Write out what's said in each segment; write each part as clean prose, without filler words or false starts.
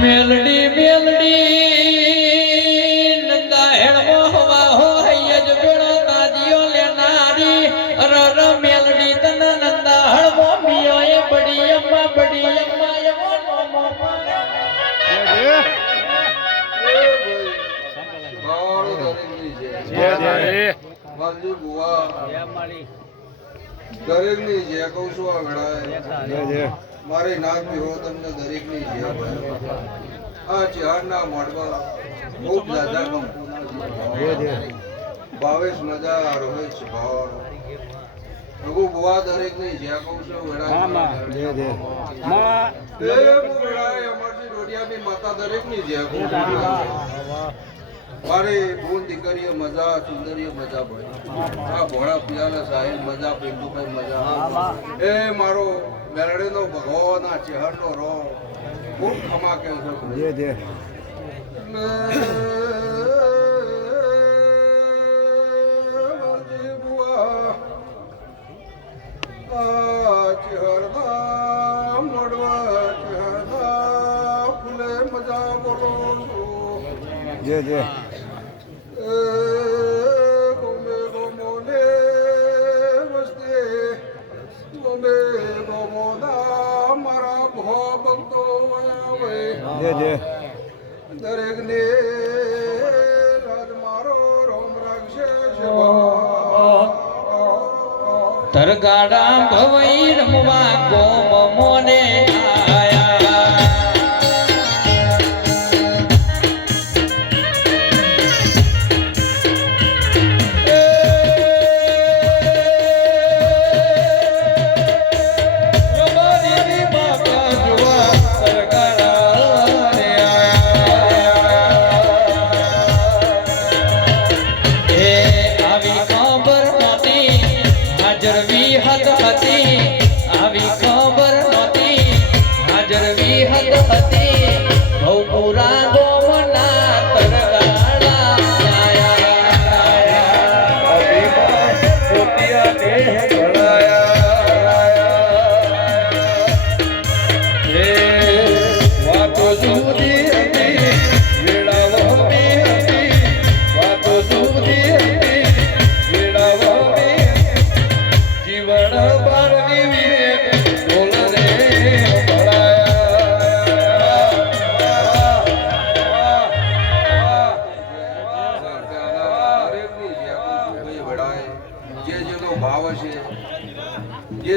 મેલડી મેલડી નંદા હેડમો હવા હો હૈયજ બેડો તાજીઓ લેનારી અરર મેલડી તન નંદા હળમો મિયો એ બડી અમ્મા એવો નોમો વાલજી બુઆ દરેક ની જે કહું છું આ વેળાએ મારી નામ બી હો તમને દરેક ની જે આ ચિહારના મોડવા ખૂબ દાદા કંપના ભાવેશ મજા રોહિત ભાવ રઘુ બુઆ દરેક ની જે કહું છું વેળાએ અમરજી ડોડિયાની માતા દરેક ની જે મારી બોન દીકરીઓ મજા સુંદરીઓ મજા ભાઈ આ ભોળા પિયાલા સાહેબ મજા પિંડુભાઈ મજા એ મારો મેલડીનો ભગવાન આ ચહેરનો રો ખૂબ ખમા કે છે ચહેરના મોડવા ચહેરના ફૂલે મજા બોલો જે ગોમે ગોમોને વસ્તે ગોમે ગોમોના મારા ભો ભક્તો આવે દરેક ને રાજ મારો રોમ રાખશે તરગાડા ભવઈ રમવા ગોમ મોને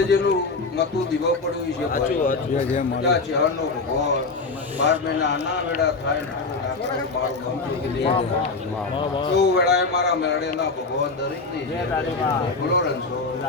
જેનું મતું દીવો પડ્યું છે ચહેરનો ભગવાન 12 મહિના આના વેળા થાય તો વેળાએ મારા મેળેના ભગવાન દરેક ની બોલો રણછોડ